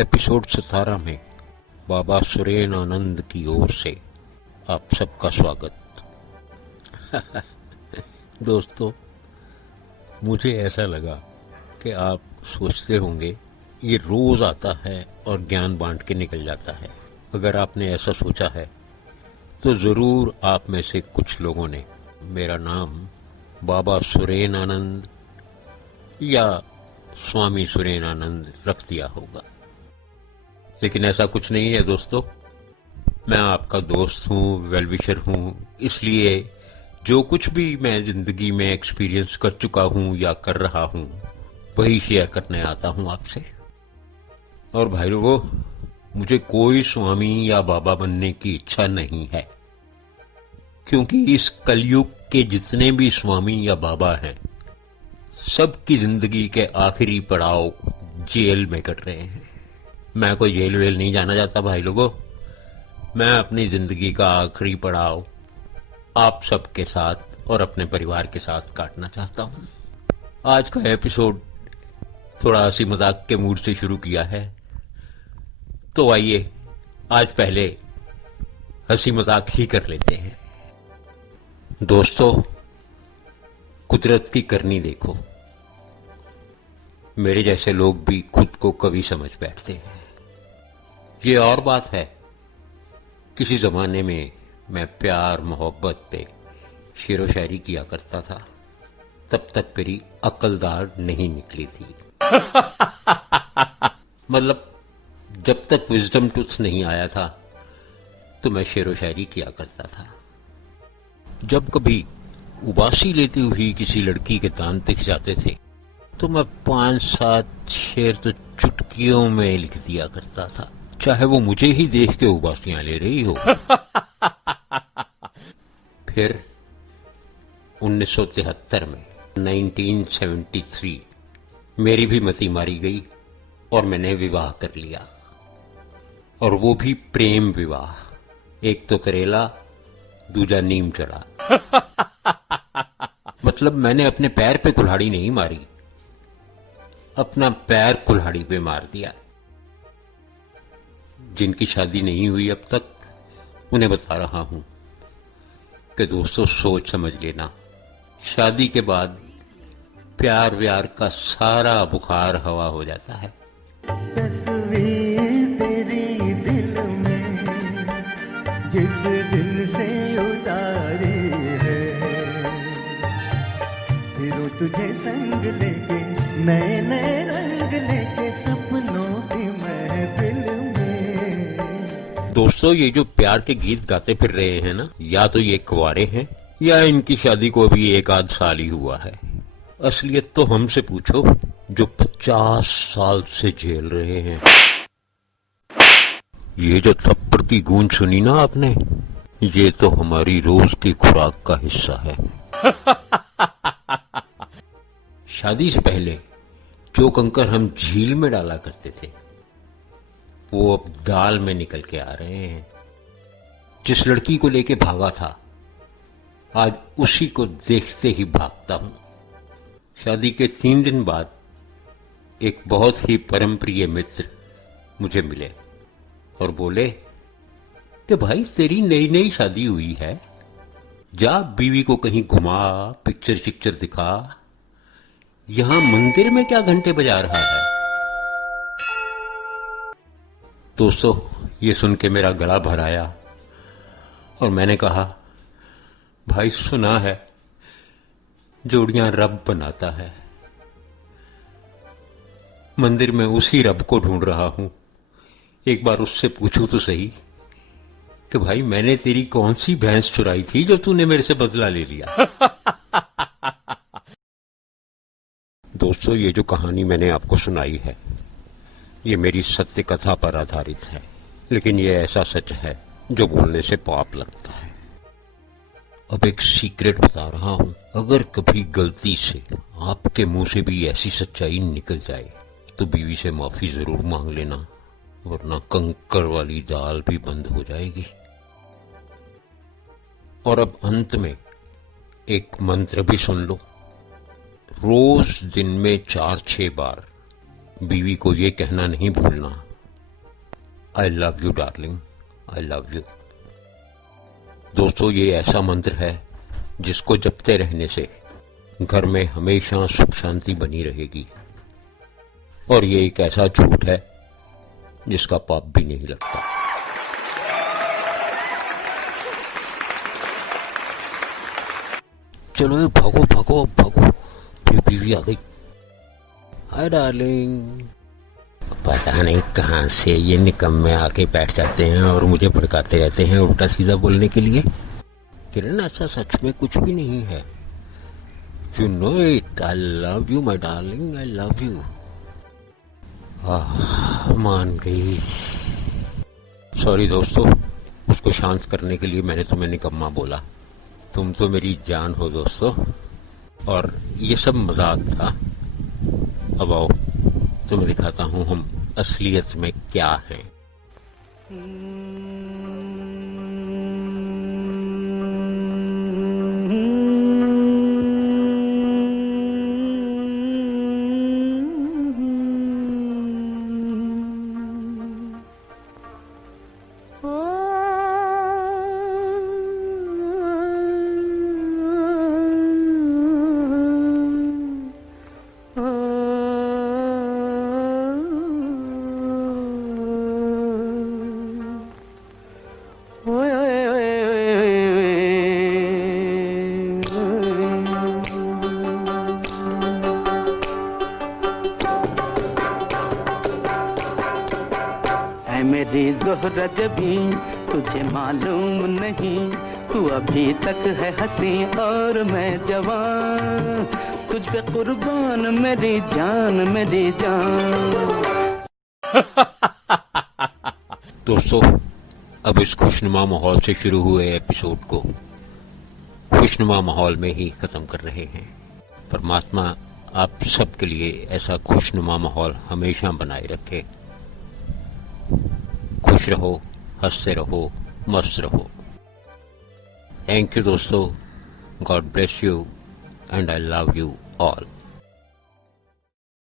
Episode 17 में बाबा सुरेन आनंद की ओर से आप सबका स्वागत। दोस्तों, मुझे ऐसा लगा कि आप सोचते होंगे ये रोज आता है और ज्ञान बांट के निकल जाता है। अगर आपने ऐसा सोचा है तो जरूर आप में से कुछ लोगों ने मेरा नाम बाबा सुरेन आनंद या स्वामी सुरेन आनंद रख दिया होगा, लेकिन ऐसा कुछ नहीं है दोस्तों। मैं आपका दोस्त हूँ, वेलविशर हूँ, इसलिए जो कुछ भी मैं जिंदगी में एक्सपीरियंस कर चुका हूँ या कर रहा हूँ वही शेयर करने आता हूँ आपसे। और भाई लोगों, मुझे कोई स्वामी या बाबा बनने की इच्छा नहीं है, क्योंकि इस कलयुग के जितने भी स्वामी या बाबा हैं सबकी जिंदगी के आखिरी पड़ाव जेल में कट रहे हैं। मैं कोई जेल वेल नहीं जाना चाहता भाई लोगों। मैं अपनी जिंदगी का आखिरी पड़ाव आप सबके साथ और अपने परिवार के साथ काटना चाहता हूं। आज का एपिसोड थोड़ा हंसी मजाक के मूड से शुरू किया है, तो आइए आज पहले हंसी मजाक ही कर लेते हैं। दोस्तों, कुदरत की करनी देखो। मेरे जैसे लोग भी खुद को कवि समझ बैठते हैं। ये और बात है, किसी जमाने में मैं प्यार मोहब्बत पे शेर व शायरी किया करता था, तब तक मेरी अक्लदार नहीं निकली थी। मतलब जब तक विजडम टूथ नहीं आया था तो मैं शेर व शायरी किया करता था। जब कभी उबासी लेती हुई किसी लड़की के दांत दिख जाते थे तो मैं 5-7 शेर तो चुटकियों में लिख दिया करता था, चाहे वो मुझे ही देख के उबासियां ले रही हो। फिर 1973 में 1973 मेरी भी मती मारी गई और मैंने विवाह कर लिया, और वो भी प्रेम विवाह। एक तो करेला, दूजा नीम चढ़ा। मतलब मैंने अपने पैर पे कुल्हाड़ी नहीं मारी, अपना पैर कुल्हाड़ी पे मार दिया। जिनकी शादी नहीं हुई अब तक, उन्हें बता रहा हूं कि दोस्तों सोच समझ लेना, शादी के बाद प्यार व्यार का सारा बुखार हवा हो जाता है। तस्वीर तेरी दिल में जिस दिल से उतारी है, फिर तुझे संग लेके नए नए रंग लेके सपनों की महफिल में। दोस्तों, ये जो प्यार के गीत गाते फिर रहे हैं ना, या तो ये कुंवारे हैं या इनकी शादी को अभी 1 आध साल ही हुआ है। असलियत तो हमसे पूछो जो 50 साल से झेल रहे हैं। ये जो थप्पड़ की गूंज सुनी ना आपने, ये तो हमारी रोज की खुराक का हिस्सा है। शादी से पहले जो कंकर हम झील में डाला करते थे वो अब दाल में निकल के आ रहे हैं। जिस लड़की को लेके भागा था आज उसी को देखते ही भागता हूं। शादी के 3 दिन बाद एक बहुत ही परम प्रिय मित्र मुझे मिले और बोले कि भाई तेरी नई नई शादी हुई है, जा बीवी को कहीं घुमा, पिक्चर शिक्चर दिखा, यहां मंदिर में क्या घंटे बजा रहा है। दोस्तों, ये सुन के मेरा गला भर आया और मैंने कहा, भाई सुना है जोड़ियां रब बनाता है, मंदिर में उसी रब को ढूंढ रहा हूं। एक बार उससे पूछूं तो सही कि भाई मैंने तेरी कौन सी भैंस चुराई थी जो तूने मेरे से बदला ले लिया। दोस्तों, ये जो कहानी मैंने आपको सुनाई है ये मेरी सत्य कथा पर आधारित है, लेकिन ये ऐसा सच है जो बोलने से पाप लगता है। अब एक सीक्रेट बता रहा हूं, अगर कभी गलती से आपके मुंह से भी ऐसी सच्चाई निकल जाए तो बीवी से माफी जरूर मांग लेना, वरना कंकर वाली दाल भी बंद हो जाएगी। और अब अंत में एक मंत्र भी सुन लो। रोज दिन में 4-6 बार बीवी को ये कहना नहीं भूलना I love you darling, I love you. दोस्तों, ये ऐसा मंत्र है जिसको जपते रहने से घर में हमेशा सुख शांति बनी रहेगी, और ये एक ऐसा झूठ है जिसका पाप भी नहीं लगता। चलो भागो भागो, अब भागो, फिर बीवी आ गई। Hi darling. पता नहीं कहाँ से ये निकम्मे आके बैठ जाते हैं और मुझे भड़काते रहते हैं उल्टा सीधा बोलने के लिए। किरण, ऐसा सच में कुछ भी नहीं है। You know it, I love you my darling, I love you. मान गई। सॉरी दोस्तों, उसको शांत करने के लिए मैंने तुम्हें निकम्मा बोला। तुम तो मेरी जान हो दोस्तों, और ये सब मजाक था। अब आओ तुम्हें दिखाता हूँ हम असलियत में क्या हैं। मेरी ज़ोहरा जबी तुझे मालूम नहीं, तू अभी तक है हंसी और मैं जवान, तुझ पे कुर्बान मेरी जान, मेरी जान। दोस्तों, अब इस खुशनुमा माहौल से शुरू हुए एपिसोड को खुशनुमा माहौल में ही खत्म कर रहे हैं। परमात्मा आप सबके लिए ऐसा खुशनुमा माहौल हमेशा बनाए रखे। खुश रहो, हंसते रहो, मस्त रहो। थैंक यू दोस्तों, God bless you and I love you all.